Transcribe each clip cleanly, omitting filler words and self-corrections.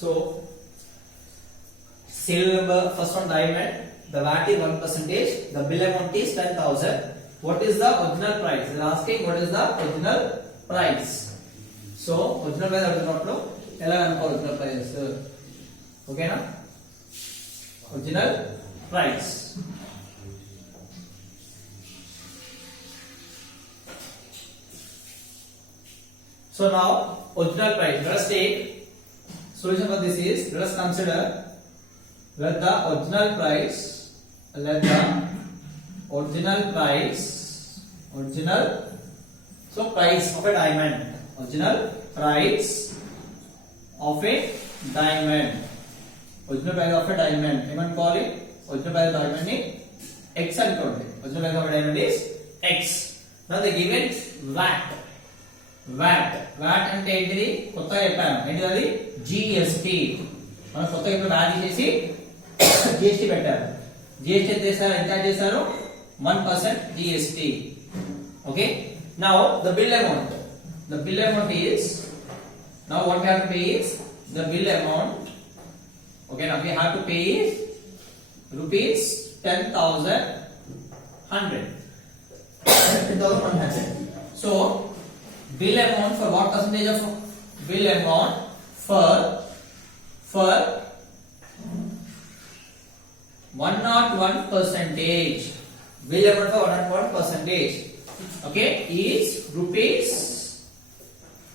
So still remember first one diamond. The VAT is 1%. The bill amount is 10,000. What is the original price? They are asking what is the original price. So original price అడుగుతున్నప్పుడు ఎలా అనుకోవాలి original price? ఓకేనా? Original price. So now original price. Let us take solution for this is, let us consider, let the original price so price of a diamond, original price of a diamond, original price of a diamond, even call it original price of a diamond is x అనుకోండి. Original price of a diamond is x. Now they give it VAT అంటే ఏంటిది? కొత్తగా చెప్పాను ఏంటిది? అది GST. మనం కొత్తగా ఇప్పుడు VAT చేసి GST పెట్టారు. GST ఎంత చేశారు? 1% GST. Okay. Now the bill amount is, now what we have to pay is the bill amount. Okay, now we have to pay is rupees 10,100. So bill amount for what percentage of bill amount? For 101%. Bill amount for 101%. Okay, is rupees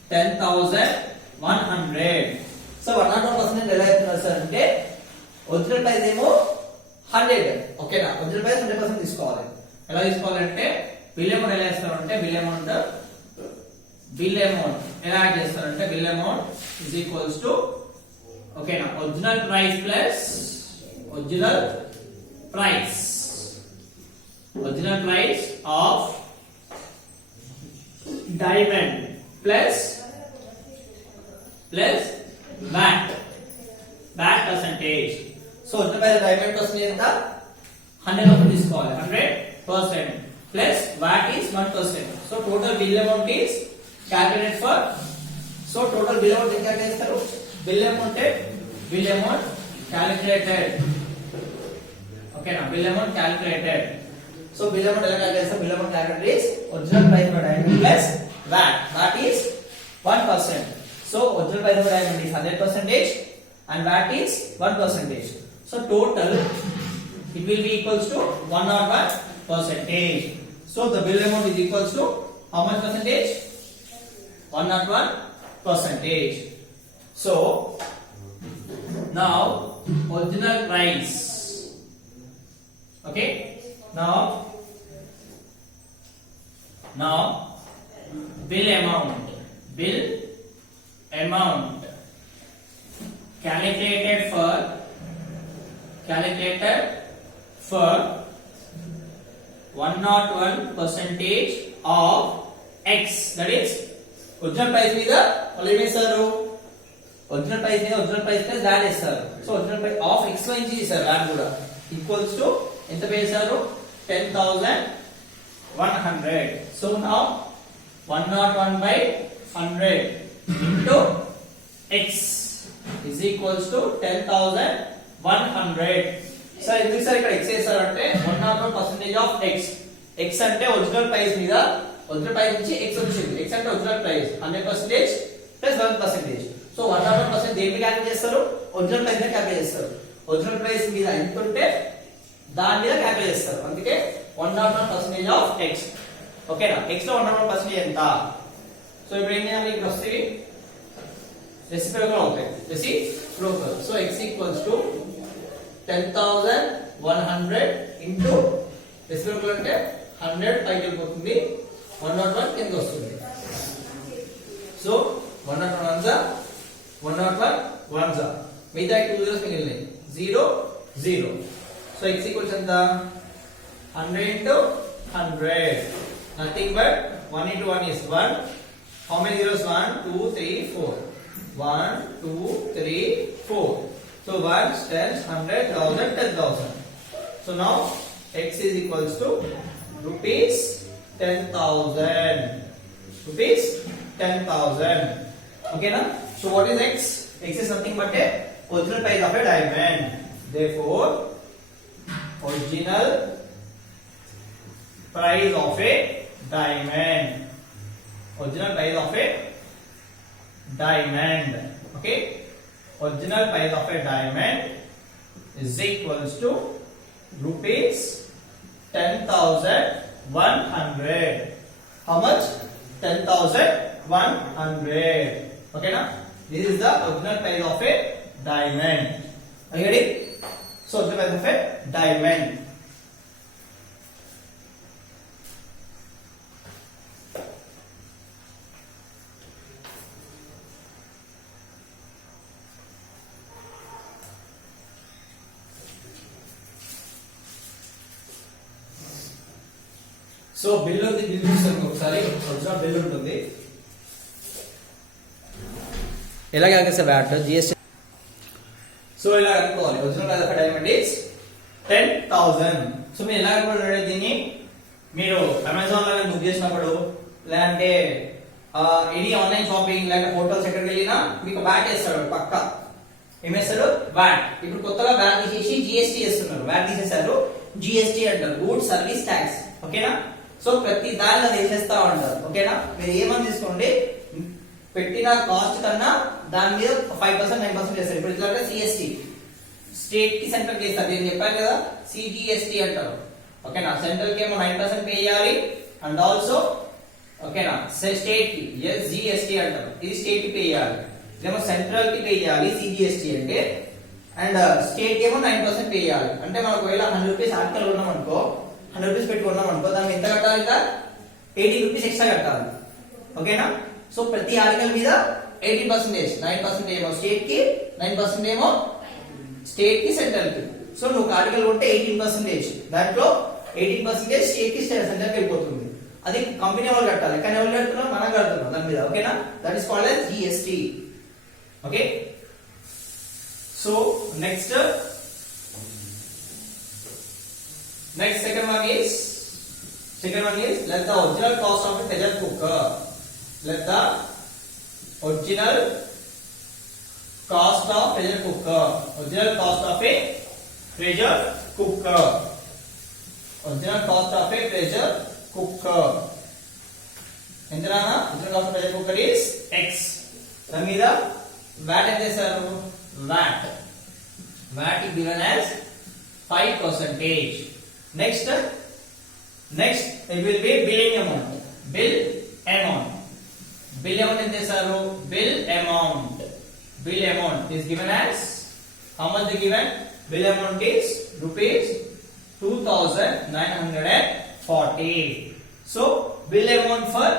10,100. So 101% ఎలా చెప్తున్నారు సార్ అంటే original price ఏమో 100. ఓకేనా? Original price 100% తీసుకోవాలి. ఎలా తీసుకోవాలంటే bill amount ఎలా చేస్తారంటే బిల్ అమౌంట్ ఎలా యాడ్ చేస్తారంటే bill amount is equals to, ఓకేనా, original price plus original price of diamond plus VAT percentage. So original price diamond percentage ఎంత? 100% తీసుకోవాలి. 100% plus VAT is 1%. So total bill amount is calculated for. So total bill amount ఎంత చేస్తారు? bill amount calculated. Okay na, bill amount calculated. So bill amount ఎలా calculate చేస్తారు? bill amount calculated is original price per diamond plus VAT is 1%. So original price of diamond is 100% and VAT is 1%. So total it will be equals to 101%. So the bill amount is equals to how much percentage? 101%. So now original price. Okay. Now bill amount calculated for 101% of x, that is original price మీద వాళ్ళు ఏం చేస్తారు? original price plus that చేస్తారు. So original price of x y z చేస్తారు. that కూడా equals to ఎంత పే చేశారు? 10,100. So now 101/100 into x is equals to 10,100. So ఎందుకు సార్ ఇక్కడ x చేశారంటే 101% of x. x అంటే ఒరిజినల్ ప్రైస్ మీద, ఒరిజినల్ ప్రైస్ నుంచి x వచ్చింది. x అంటే ఒరిజినల్ ప్రైస్ 100% plus 1%. సో 101% దేన్ని క్యాల్కులేట్ చేస్తారు? ఒరిజినల్ ప్రైస్ ని క్యాల్కులేట్ చేస్తారు. ఒరిజినల్ ప్రైస్ మీద ఎంత ఉంటే దాని మీద క్యాల్కులేట్ చేస్తారు. అందుకే 101% of x. ఓకేనా? x లో 101% ఎంత? సో ఇప్పుడు ఏం చేయాలి? ఇక్కడ వస్తే రెసిప్రోకల్ అవుతాయి. Reciprocal. So x equals to 10,100 into reciprocal అంటే 100 పైకి వెళ్ళిపోతుంది, 101 కిందకి వస్తుంది. సో 101 మిగతా 2 zeros మిగిలినాయి. 0 0. సో x equals ఎంత? 100 into 100. Nothing but 1 into 1 is 1. How many zeros? 1 2 3 4. 1 2 3 4. So 1 10 100 1000 10,000. So now x is equals to rupees 10,000. Okay na? So what is x? X is nothing but a original price of a diamond. Therefore, original price of a diamond. Original price of a diamond. Okay. Original price of a diamond is equals to rupees 10,100. How much? 10,100. Okay na? This is the original price of a diamond. Are you ready? So original price of a diamond. So bill ఉంది, బిల్ చూస్తాం ఒకసారి. Original bill ఉంటుంది. ఎలా క్యాలిక్యులేట్ చేస్తే VAT GST. So ఇలా కనుక్కోవాలి. Original price of diamond is 10,000. సో మీరు ఎలా కనుక్కోవాలి దీన్ని? మీరు అమెజాన్ లో బుక్ చేసినప్పుడు, లేదంటే ఎనీ ఆన్లైన్ షాపింగ్, లేకపోతే హోటల్స్ ఎక్కడికి వెళ్ళినా మీకు వ్యాట్ వేస్తాడు పక్క. ఏమేస్తాడు? వ్యాట్. ఇప్పుడు కొత్తగా వ్యాట్ తీసేసి జిఎస్టీ వేస్తున్నారు. వ్యాట్ తీసేసారు, జిఎస్టీ అంటారు, గూడ్స్ సర్వీస్ ట్యాక్స్. ఓకేనా? సో ప్రతి దానిలో వేసేస్తా ఉంటారు. ఓకేనా? మీరు ఏమని తీసుకోండి, పెట్టిన కాస్ట్ కన్నా దాని మీద 5% 9% చేస్తారు. ఇప్పుడు ఇట్లా సిఎస్టీ, స్టేట్ కి సెంట్రల్ కి ఇస్తారు. నేను చెప్పాను కదా, సిజిఎస్టీ అంటారు. ఓకేనా? సెంట్రల్ కి ఏమో 9% పే చేయాలి, అండ్ ఆల్సో ఓకేనా స్టేట్ కి ఎస్జిఎస్టీ అంటారు. ఇది స్టేట్ కి పే చేయాలి, ఇదేమో సెంట్రల్ కి పే చేయాలి సిజిఎస్టీ అంటే. అండ్ స్టేట్ కి ఏమో 9% పే చేయాలి. అంటే మనకు ఒకవేళ 100 రూపీస్ ఆర్టికల్ ఉన్నాం అనుకో, 100 రూపీస్ పెట్టుకున్నాం అనుకో, దానికి ఎంత కట్టాలి? ఇంకా 80 రూపీస్ ఎక్స్ట్రా కట్టాలి. ఓకేనా? సో ప్రతి ఆర్టికల్ మీద 80%, 9% ఏమో స్టేట్ కి, 9% ఏమో స్టేట్ కి సెంట్రల్ కి. సో నువ్వు ఆర్టికల్ కొంటే 18%, దాంట్లో 18% స్టేట్ కి సెంట్రల్ కి వెళ్ళిపోతుంది. అది కంపెనీ వాళ్ళు కట్టాలి, కానీ ఎవరు కడుతున్నారు? మనం కడుతున్నాం దాని మీద. ఓకేనా? That is called as GST. Okay. So next second one is let the original cost of a pressure cooker, let the original cost of pressure cooker, original cost of a pressure cooker, original cost of a pressure cooker. ఎంతనా? original cost of pressure cooker is x. దాని మీద VAT ఎంత చేశారు? VAT is given as 5%. Next it will be billing amount. Bill amount ఎంత చేశారు? Bill amount is given as, how much they given? Bill amount is rupees 2,940. So bill amount for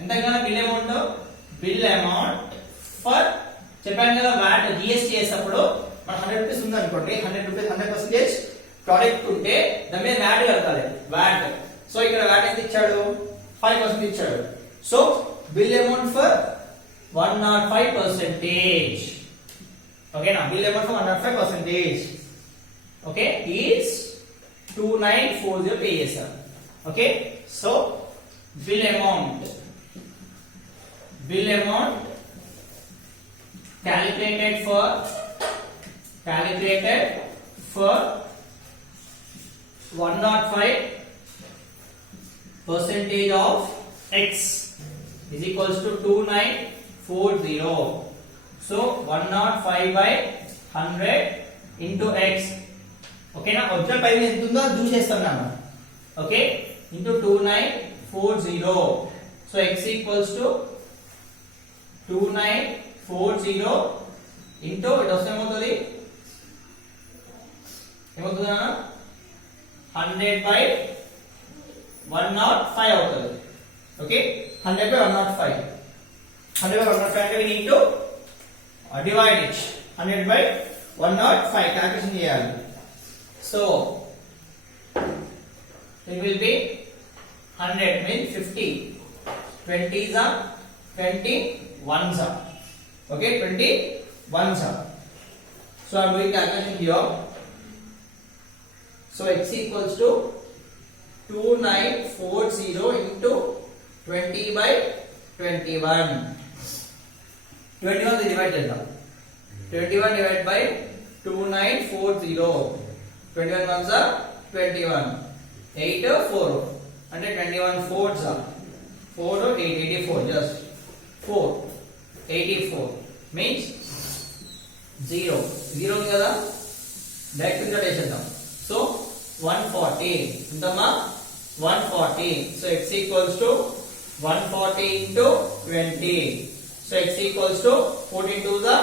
ఎంత కదా? bill amount for చెప్పాను కదా, VAT GST చేసినప్పుడు మన 100 రూపీస్ ఉంది అనుకోండి, 100 రూపీస్ 100% ప్రోడక్ట్ ఉంటే దాని మీద VAT కట్టాలి. VAT. సో ఇక్కడ VAT ఎంత ఇచ్చాడు? 5% ఇచ్చాడు. So bill amount for 105%. ఓకేనా? Bill amount for 105%. Okay, is 2940 pay చేశారు. Okay. So bill amount calculated for 105% of x is equals to 2940. So 105 by 100 into x. Okay na? Original price ఎంత ఉందో చూసేస్తున్నాను. Okay, into 2940. So x equals to 2940 into it వస్తే ఏమవుతుంది? 100 by 105 అవుతుంది. ఓకే, 100 by 105. 100 by 105 అంటే we need to divide it. 100 by 105 calculation చేయాలి. So it will be 100 means 50. 20s are 21s are. Okay, 21s are. So I am doing calculation here. So x equals to 2940 into 20 by 21. 21 డివైడ్ చేద్దాం 21 divide by 2940 21 ones are 21 8 4 అంటే 21 fours are 4 8 84 just 4 84 means 0 0 ఉంది కదా డైరెక్ట్ గా చేద్దాం సో 140 ఎంతమ్మా 140 so x equals to 140 into 20 so x equals to 14 to the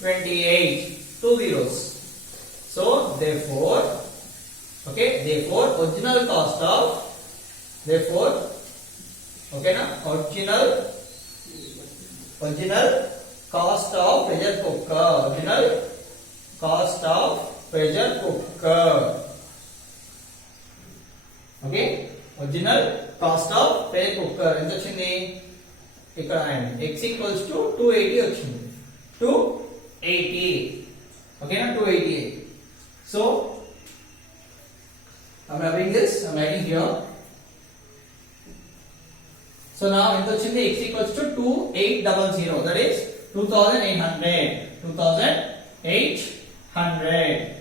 28 two zeros so therefore original cost of original cost of pressure cooker original cost of pressure cooker original cost of pressure cooker ఎంత వచ్చింది ఇక్కడ x equals to 280 వచ్చింది 280 ఓకేనా 288 so I'm writing here so now ఎంత వచ్చింది x equals to 2800 that is 2800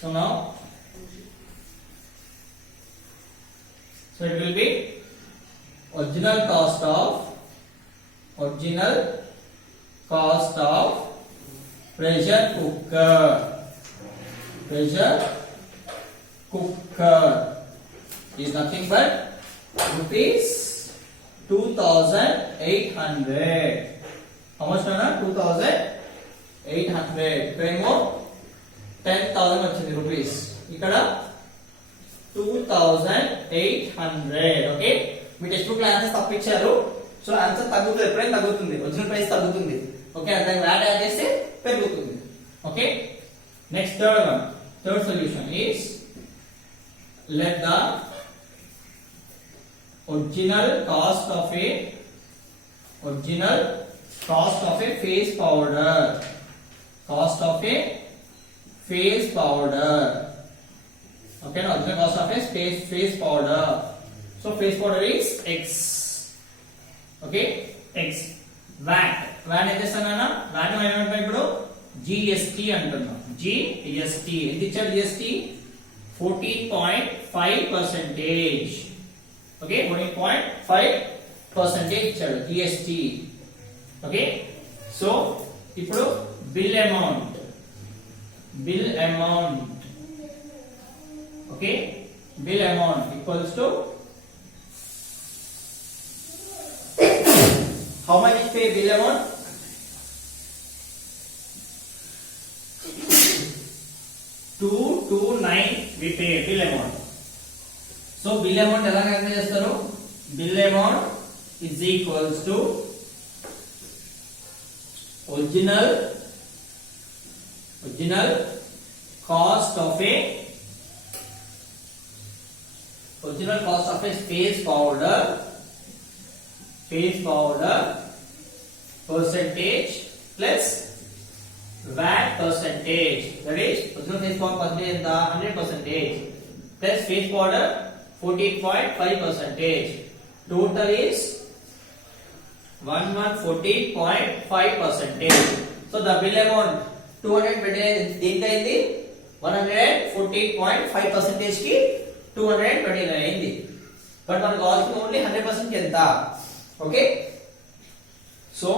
so now so it will be original cost of pressure cooker is nothing but rupees 2800 how much na 2800 kemo 10000 వచ్చింది rupees ఇక్కడ 2800 ఓకే మీ text book లో ఆన్సర్ తప్పించారు so answer తగ్గుతుంది ఎప్పుడైనా తగ్గుతుంది original price తగ్గుతుంది ఓకే అంటే వాట్ యాడ్ చేస్తే పెరుగుతుంది okay next third solution is let the original cost of a face powder okay now original cost of a face powder so face powder is x okay x VAT ఎంత చేస్తానన్నా VAT ఏమంటాం ఇప్పుడు GST అంటున్నాం GST ఎంత ఇచ్చాడు GST 14.5% okay 14.5% ఇచ్చాడు GST okay so ఇప్పుడు bill amount okay bill amount equals to how much is pay bill amount 229 we pay bill amount so bill amount ఎలా క్యాలిక్యులేట్ చేస్తారు bill amount is equals to original cost of a face powder percentage plus VAT percentage that is original face powder percentage ఎంత 100% plus face powder 14.5% total is 114.5% so the bill amount 229 దీనికైంది 114.5% కి 229 అయింది బట్ మనకు కావాల్సిన ఓన్లీ 100% కి ఎంత okay so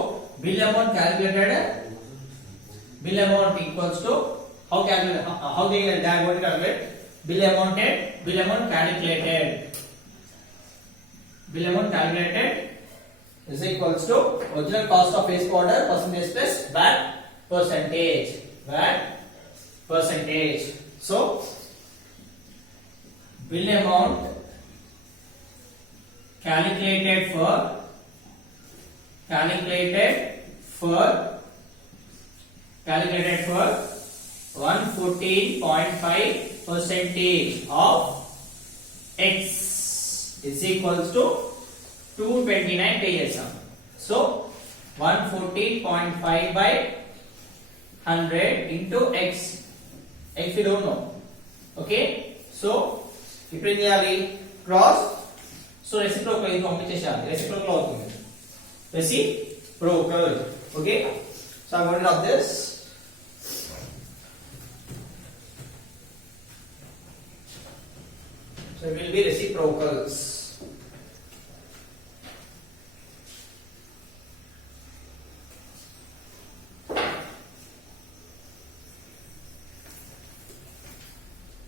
bill amount calculated bill amount equals to how they are going to calculate bill amount calculated is equals to original cost of face powder percentage plus VAT percentage so bill amount calculated for 114.5% of x is equals to 229 pay చేసాం so 114.5 by 100 into x we don't know okay so ఇప్పుడు ఏం చేయాలి cross so reciprocal ఇది పంపించేసాలి, రెసిప్రోకల్ అవుతుంది, reciprocal. Okay, so I want of this. So it will be reciprocals.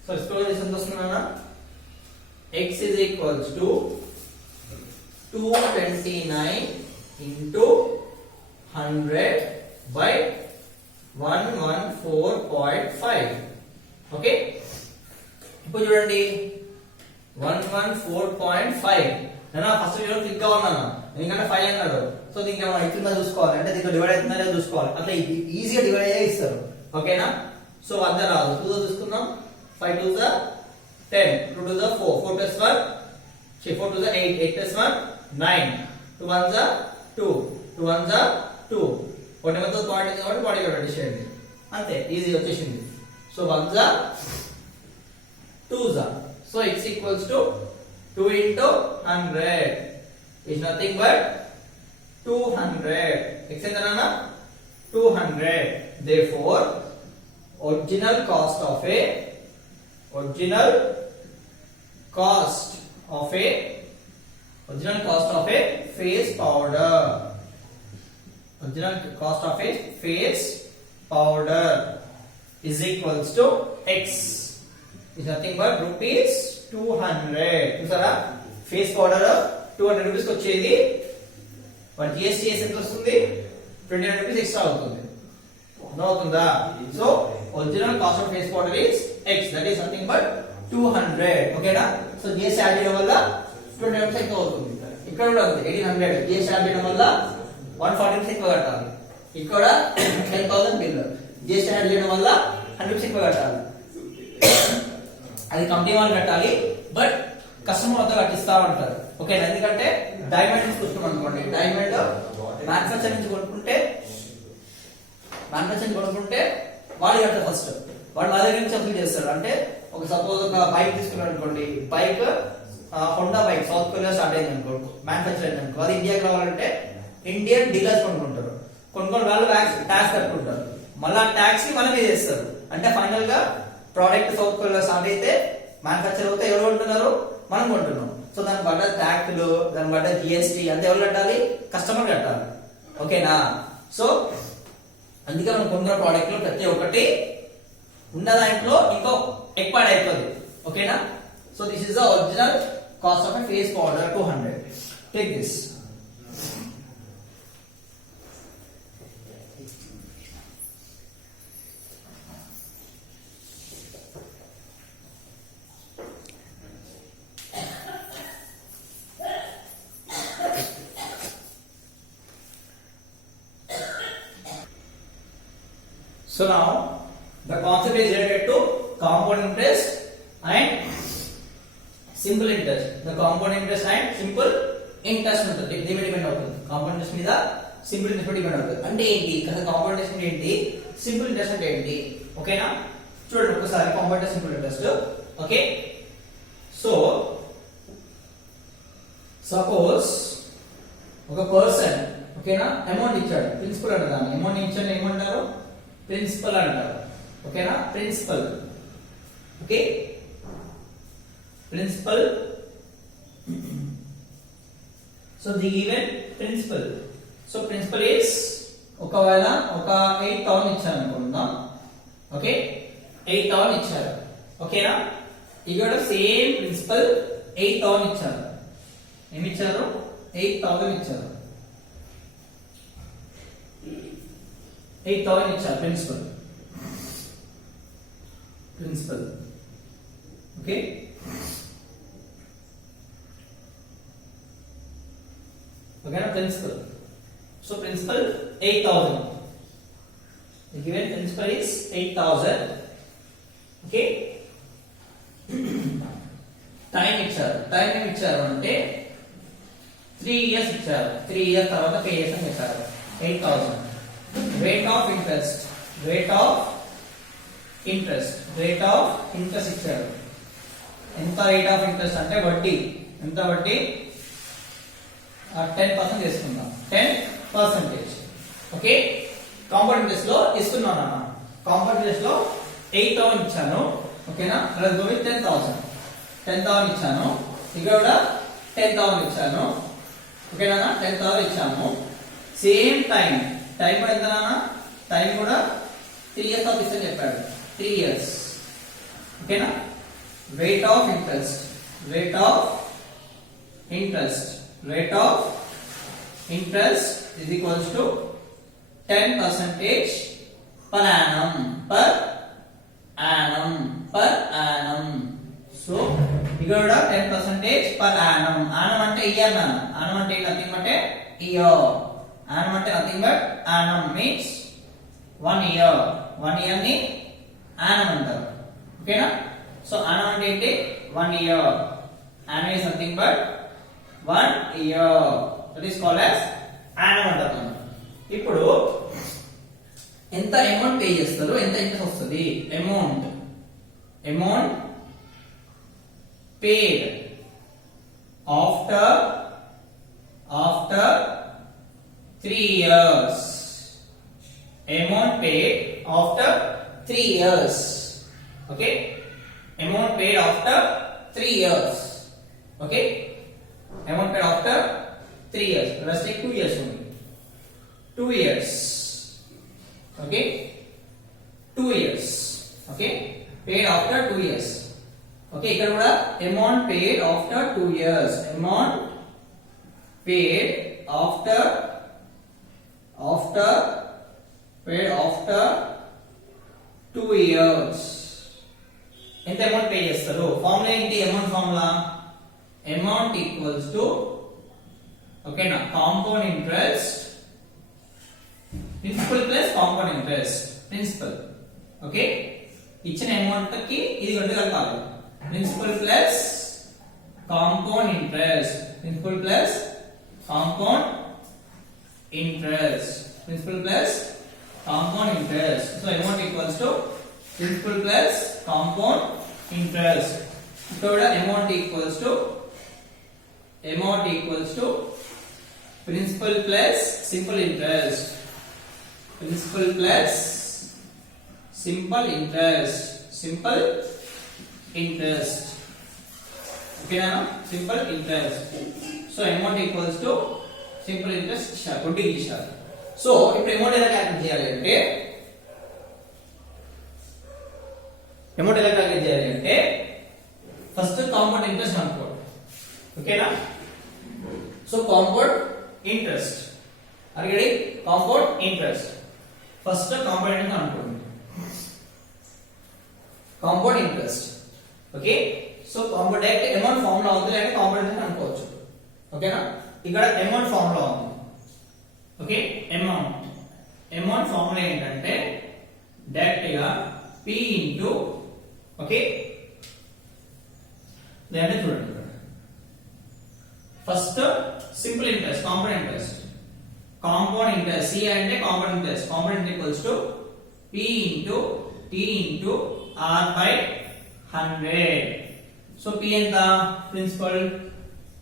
So reciprocal is ఎంత వస్తుందన్న? X is equals to 229 into 100 by 114.5. ఓకే, ఇప్పుడు చూడండి 114.5 నేను ఫస్ట్ వీడియో క్లిక్ కావాలన్నా, ఎందుకంటే 5 అన్నాడు. సో దీనికి ఏమైనా అవుతుందా చూసుకోవాలి, అంటే దీంట్లో డివైడ్ అవుతుందా లేదా చూసుకోవాలి. అట్లా ఈజీగా డివైడ్ అయ్యే ఇస్తారు. ఓకేనా, సో 100 రాదు, 2 చూసుకుందాం. 5 2 is 10, 2 2 is 4, 4 plus 1 4 2 is 8, 8 plus 1 9, 2 1 is 2, 2 1 is 2. ఒకటి మొత్తం పాయింట్ ఉంది కాబట్టి బాడీ కూడా చేయండి, అంతే ఈజీ వచ్చేసింది. సో 1 is 2 is, so x equals to 2 into 100 is nothing but 200. X entanana 200. Therefore original cost of a face powder, is equals to x is nothing but rupees 200. చూసారా, ఫేస్ పౌడర్ 200 రూపీస్ వచ్చేది, మరి జిఎస్టీ ఎంత వస్తుంది? 29 రూపీస్ ఎక్స్ట్రా అవుతుంది. అవుతుందా? So original cost of face powder is x, that is nothing but 200. ఓకేనా, so GST add చేయడం వల్ల 29 రూపీస్ ఎక్కువ అవుతుంది. ఇక్కడ కూడా ఉంది 1800, జిఎస్టీ యాడ్ చేయడం వల్ల 140 రూపీస్ ఎక్కువ కట్టాలి. ఇక్కడ 10,000 బిల్, జిఎస్టీ యాడ్ చేయడం వల్ల 100 రూపీస్ ఎక్కువ కట్టాలి. అది కంపెనీ వాళ్ళు కట్టాలి, బట్ కస్టమర్ అంతా కట్టిస్తా ఉంటారు. ఓకే, ఎందుకంటే డైమండ్ నుంచి చూస్తున్నాం అనుకోండి, డైమండ్ మ్యానుఫ్యాక్చర్ నుంచి కొనుక్కుంటే వాడు కట్టారు ఫస్ట్, వాడు మా దగ్గర నుంచి అప్లై చేస్తాడు. అంటే ఒక సపోజ్ ఒక బైక్ తీసుకున్నాడు అనుకోండి, bike Honda bike south Korea start అయింది అనుకో, మ్యానుఫ్యాక్చర్ అయింది అనుకో, అది ఇండియాకి రావాలంటే ఇండియన్ డీలర్స్ కొనుక్కుంటారు, కొనుక్కొని వాళ్ళు ట్యాక్స్ కట్టుకుంటారు, మళ్ళీ ట్యాక్స్ ని మనమే చేస్తారు. అంటే ఫైనల్ గా ప్రోడక్ట్ సౌత్ కొరియా స్టార్ట్ అయితే మ్యానుఫ్యాక్చర్ అవుతే ఎవరు కొంటున్నారు? మనం కొంటున్నాం. సో దాని పడ్డ ట్యాక్లు, దాని పడ్డ జిఎస్టీ అంతా ఎవరు కట్టాలి? కస్టమర్ కట్టాలి. ఓకేనా, సో అందుకే మనం కొనుక్కున్న ప్రోడక్ట్ లో ప్రతి ఒక్కటి ఉన్న దాంట్లో ఇంకో ఎక్కువ అయిపోతుంది. ఓకేనా, so this is the original cost of a face powder 200. Take this. So now the concept is related to compound interest and simple interest. The compound interest and simple interest ఉంటుంది, దీని డిపెండ్ అవుతుంది. కాంపౌండ్ ఇంట్రెస్ట్ మీద simple interest depend అవుతుంది. అంటే ఏంటి కదా, compound interest అంటే ఏంటి, సింపుల్ ఇంట్రెస్ట్ అంటే ఏంటి? ఓకేనా, చూడండి ఒకసారి compound interest, simple interest. Okay, so suppose ఒక పర్సన్ ఓకేనా అమౌంట్ ఇచ్చాడు, ప్రిన్సిపల్ అంటారు దాన్ని. అమౌంట్ ఇచ్చాడు ఏమంటారు? ప్రిన్సిపల్ అంటారు. ఓకేనా, principal. Okay, principal. So the given principal. So principal is, ఒకవేళ ఒక 8,000 ఇచ్చారు అనుకుందాం. ఓకే, 8,000 ఇచ్చారు. ఓకేనా, ఇక్కడ సేమ్ ప్రిన్సిపల్ 8,000 ఇచ్చారు. ఏమి ఇచ్చారు? 8,000 ఇచ్చారు. 8,000 ఇచ్చారు ప్రిన్సిపల్. ఓకే, ఓకేనా, principal. So principal 8,000. The given principal is 8,000. Okay, time ఇచ్చారు. టైం ఏమి ఇచ్చారు అంటే 3 years ఇచ్చారు. 3 years తర్వాత పే చేసాం ఇచ్చారు 8,000. రేట్ ఆఫ్ ఇంట్రెస్ట్ ఇచ్చారు. ఎంత రేట్ ఆఫ్ ఇంట్రెస్ట్ అంటే వడ్డీ. ఎంత వడ్డీ? 10% తీసుకుందాం 10%. ఓకే కాంపౌండ్ ఇంట్రెస్ట్ లో ఇస్తున్నాను అన్న కాంపౌండ్ ఇంట్రెస్ట్ లో 8000 ఇచ్చాను ఓకేనా ప్లస్ గో విత్ 10000 ఇచ్చాను ఇక్కడ కూడా 10000 ఇచ్చాను ఓకేనా 10000 ఇచ్చాము సేమ్ టైం కూడా ఎంత నాన్న టైం కూడా 3 ఇయర్స్ ఆఫ్ ఇస్తా చెప్పాడు 3 ఇయర్స్ ఓకేనా rate of interest is equals to 10% per annum so ఇక్కడ కూడా 10% per annum అంటే ఇయర్ నాన్న annum అంటే నథింగ్ బట్ ఇయర్ annum అంటే నథింగ్ బట్ annum means 1 year ని annum అంటారు ఓకేనా సో annum అంటే ఏంటి 1 year annum is nothing but 1 year that is called as annum అంటారు ఇప్పుడు ఎంత అమౌంట్ పే చేస్తారు ఎంత ఇంట్రెస్ట్ వస్తుంది amount paid after 3 years amount paid after 3 years okay amount paid after 3 years okay amount paid after 3 years let's take 2 years only 2 years okay 2 years okay paid after 2 years okay ఇక్కడ కూడా amount paid after 2 years amount paid after 2 years ఎంత amount pay చేస్తారు formula ఏంటి amount equals to ఓకేనా compound interest principal plus compound interest principal okay ఇచ్చిన amount కి ఇది రెండు కలపాలి principal plus compound interest principal plus compound interest so amount equals to principal plus compound interest so amount equals to principal plus simple interest okay na simple interest so amount equals to simple interest 20 so ఇప్పుడు amount ఎలా calculate చేయాలి అంటే first compound interest అనుకోండి ఓకేనా so compound interest అడిగడి compound interest first compound interest అనుకోండి compound interest okay so compound direct amount formula ఉంది లేకపోతే కాంపౌండ్ ఇంట్రెస్ట్ అనుకోవచ్చు ఓకేనా ఇక్కడ అమౌంట్ ఫార్ములా ఉంది ఓకే అమౌంట్ ఫార్ములా ఏంటంటే డైరెక్ట్ గా p ఇంటూ ఓకే దాన్ని చూడండి first simple interest compound interest c అంటే compound interest equals to p into t into r by 100 so p ఎంత ప్రిన్సిపల్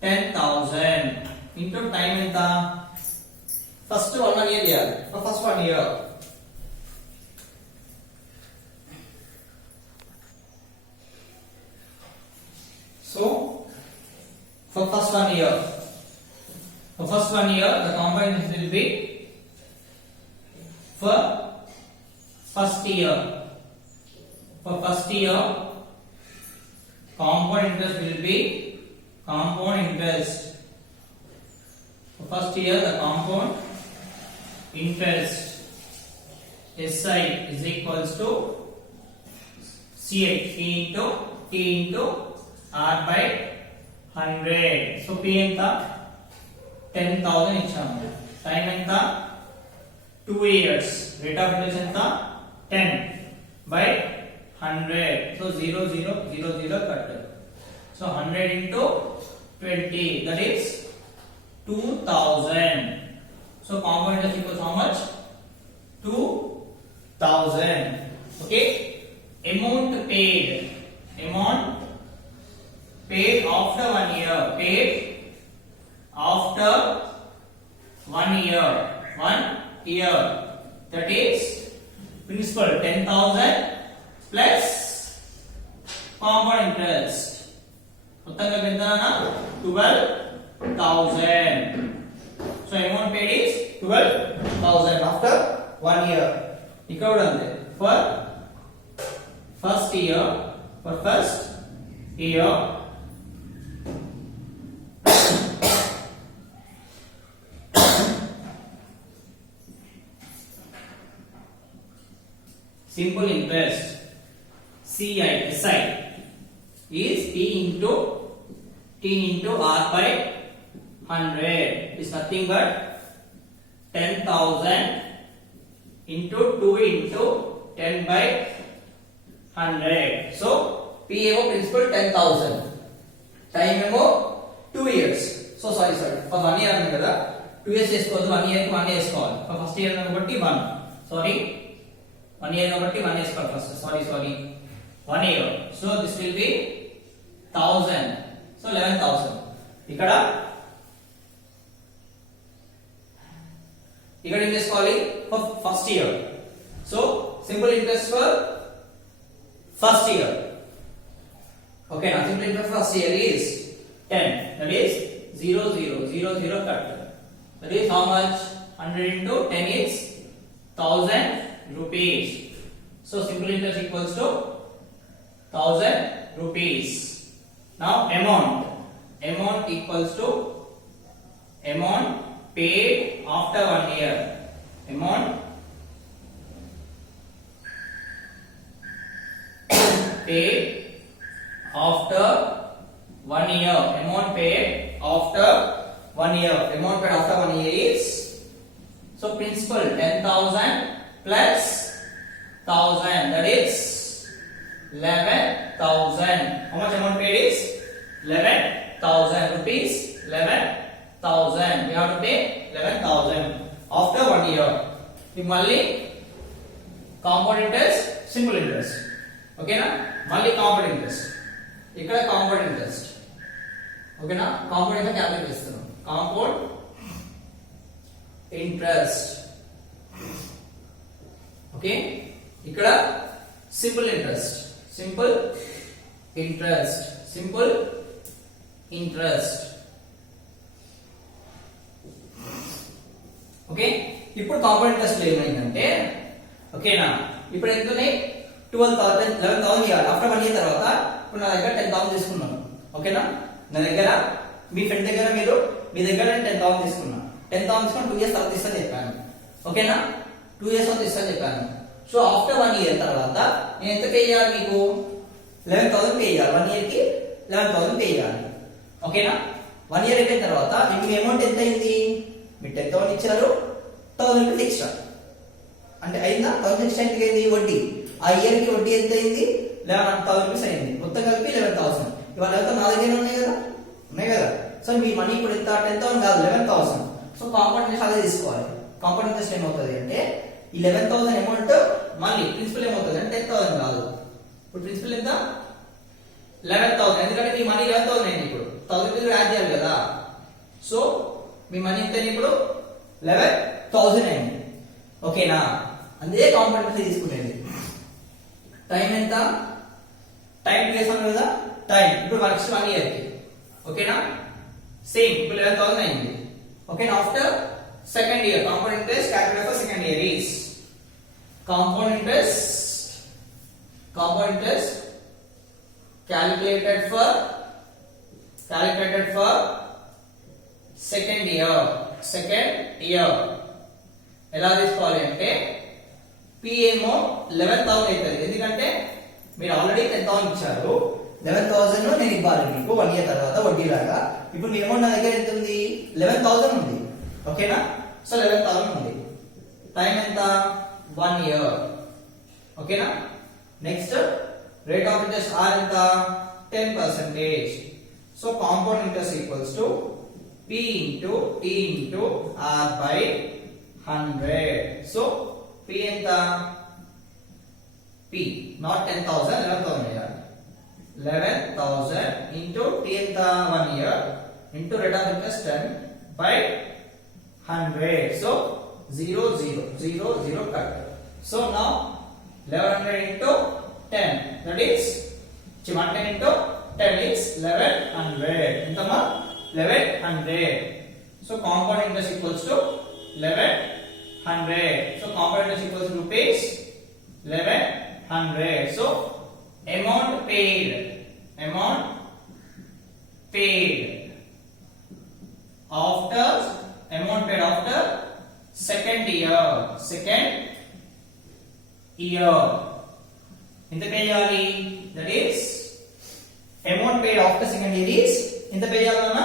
10000 ఇంటూ టైం ఎంత ఫస్ట్ 1 ఇయర్ చేయాలి ఫస్ట్ 1 year so for first 1 year the compound interest will be for first year compound interest will be for first year the compound interest SI is equals to CH into T into R by 100 so P ఎంత 10000 ఇచ్చాము టైం ఎంత 2 years rate of interest ఎంత 10 by 100 so 0 0 0 0 cut so 100 into 20 that is 2000 so compound interest equals how much 2000 okay amount paid after 1 year paid after 1 year, that is principal 10,000 plus compound interest. మొత్తంగా పెద్దనా 12,000. So amount paid is 12,000 after 1 year. ఇక్కడ కూడా అంతే. For first year, simple interest CI SI is P into T into R by 100 is nothing but 10,000 into 2 into 10 by 100. So P ఏమో principal 10,000, time ఏమో 2 years. So sorry for 1 year అన్నాను కదా, 2 years చేసుకోవద్దు, 1 year కి 1 year వేసుకోవాలి. For first year కాబట్టి 1 year కాబట్టి 1 వేసుకోవాలి first. Sorry 1 year. So this will be 1000. So 11,000. ఇక్కడ ఏం చేసుకోవాలి? For first year. So simple interest for first year. Okay, now simple interest for first year is 10. That is 0 cut. That is how much? 100 into 10 is 1000 rupees. So simple interest equals to 1000 rupees. Now amount equals to amount paid after 1 year. Amount paid after 1 year. Amount paid after 1 year. Amount paid after 1 year is, so principal 10,000 plus 1,000, that is 11,000. How much amount paid is? 11,000 rupees. 11,000. We have to pay 11,000 after 1 year. If malli compound interest, simple interest. Okay na? Malli compound interest. Ikkada compound interest. Okay na? Compound interest calculate chestunna. Compound interest. Okay? Ikkada simple interest. Okay, ఇప్పుడు compound interest ఏమైందంటే, ఓకేనా, ఇప్పుడు ఎంత ఉన్నాయి? 11,000 ఇవ్వాలి ఆఫ్టర్ 1 ఇయర్ తర్వాత. ఇప్పుడు నా దగ్గర 10,000 తీసుకున్నాను. ఓకేనా, నా దగ్గర మీ ఫ్రెండ్ దగ్గర మీ దగ్గర 10,000 తీసుకున్నా. 10,000 తీసుకుని 2 ఇయర్స్ తర్వాత ఇస్తాను చెప్పాను. ఓకేనా, 2 ఇయర్స్ తర్వాత ఇస్తాను చెప్పాను. సో ఆఫ్టర్ 1 ఇయర్ తర్వాత నేను ఎంత పే చేయాలి? మీకు 11,000 పే చేయాలి. 1 ఇయర్ కి 11,000 పే చేయాలి. ఓకేనా, 1 ఇయర్ అయిపోయిన తర్వాత మీ అమౌంట్ ఎంత అయింది? మీరు 10,000 ఇచ్చారు, 1,000 రూపీస్ ఎక్స్ట్రా అంటే అయిందా? 1,000 ఎక్స్ట్రా ఎంత అయింది? వడ్డీ. ఆ ఇయర్ కి వడ్డీ ఎంత అయింది? 11,000 రూపీస్ అయింది. మొత్తం కలిపి 11,000. ఇవాళ నా దగ్గర ఉన్నాయి కదా. సో మీ మనీ ఇప్పుడు ఎంత? 10,000 కాదు, 11,000. సో కాంపౌండ్ ఇంట్రెస్ట్ అదే తీసుకోవాలి. కాంపౌండ్ ఇంట్రెస్ట్ ఏమవుతుంది అంటే, 11,000 అమౌంట్ మళ్ళీ ప్రిన్సిపల్ ఏమవుతుంది అంటే 10,000 కాదు. ఇప్పుడు ప్రిన్సిపల్ ఎంత? 11,000. ఎందుకంటే మీ మనీ 11,000 అయింది. ఇప్పుడు 1,000 యాడ్ చేయాలి కదా. సో మీ మనీ ఎంత ఇప్పుడు? 11,000 అయింది. ఓకేనా, అదే కాంపౌండ్ ఇంట్రెస్ట్ తీసుకునేది. టైం ఎంత? టైం చేసాను కదా, టైం ఇప్పుడు 1 ఇయర్ కి. ఓకేనా, సేమ్ ఇప్పుడు 11,000 అయింది. ఓకేనా, after second year compound interest calculate for second year is compound interest calculated for second year. ఎలా తీసుకోవాలి అంటే, P ఏమో 11,000 అవుతుంది. ఎందుకంటే మీరు ఆల్రెడీ 10,000 ఇచ్చారు, 11,000 నేను ఇవ్వాలి మీకు 1 ఇయర్ తర్వాత వడ్డీ లాగా. ఇప్పుడు మీ అమౌంట్ నా దగ్గర ఎంత ఉంది? 11,000 ఉంది. ఓకేనా, సో 11,000 ఉంది. టైం ఎంత? 1 ఇయర్. ఓకేనా, next rate of interest R ఎంత? 10%. So compound interest equals to P into T into R by 100. So P ఎంత? P not 10,000, 11,000 వేయాలి. 11,000 into T ఎంత? 1 year. into rate of interest 10 by 100. So 0 0 0 0 cut. So now 1100 into 10, that is 110 into 10 is 1100. Intama 1100. So compound interest equals to 1100. So compound interest equals to rupees 1100. So amount paid after second year ఇంత పే చేయాలి, that is amount paid after second year is ఇంత పే చేయాలన్నా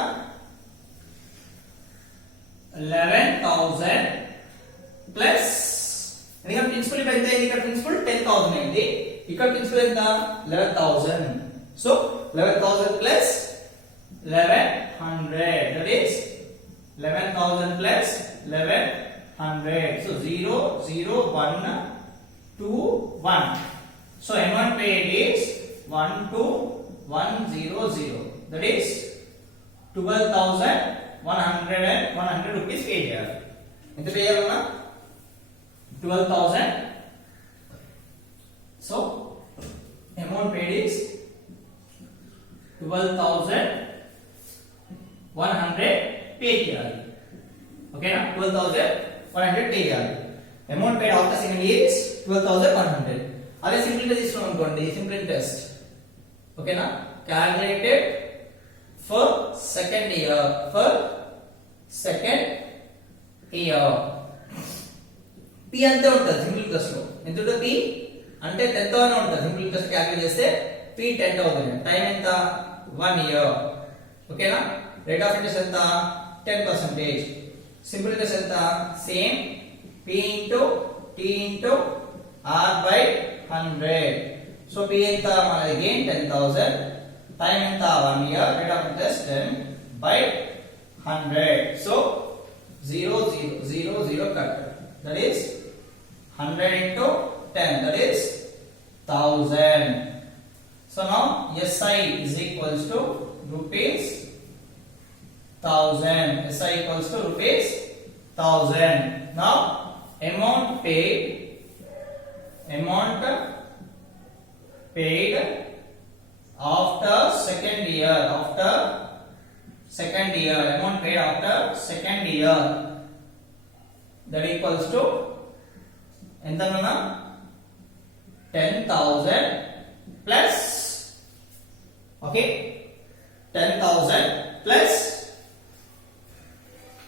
11,000 ప్లస్, ఎందుకంటే ప్రిన్సిపల్ ఎంత అయింది, ఇక్కడ ప్రిన్సిపల్ 10,000 అయింది, ఇక్కడ ప్రిన్సిపల్ ఎంత 11,000. సో 11,000 ప్లస్ 1100, దట్ ఈస్ 11,000 ప్లస్ 1100. సో 0 0 1 2 1. So amount paid is 12,100. That is 12,100 rupees paid here. ఎంత పే చేయాలన్నా 12,000. So amount paid is 12,100 pay చేయాలి. ఓకేనా, 12,100 pay చేయాలి. Amount paid after second year is 12,100. అదే సింపుల్ గా తీసుకున్నాం అనుకోండి, సింపుల్ టెస్ట్. ఓకేనా, calculated for second year, P అంతే ఉంటుంది సింపుల్ టెస్ట్ లో. ఎంత ఉంటుంది పి అంటే 10,000 ఉంటుంది సింపుల్ టెస్ట్ క్యాలిక్యులేట్ చేస్తే. పి 10,000. టైం ఎంత 1 year. ఓకేనా, రేట్ ఆఫ్ ఇంట్రెస్ట్ ఎంత 10%. సింపుల్ ఇంట్రెస్ట్ ఎంత same, P into T into r by 100. So P ఎంత మనది again 10,000, time ఎంత 1 year, rate of interest 10 by 100. So 0 0 0 0 cut, that is 100 into 10, that is 1000. So now SI is equals to rupees 1000. SI equals to rupees 1000. Now amount paid after second year, amount paid after second year, that equals to ఎంతన్నా 10,000 plus, okay, 10,000 plus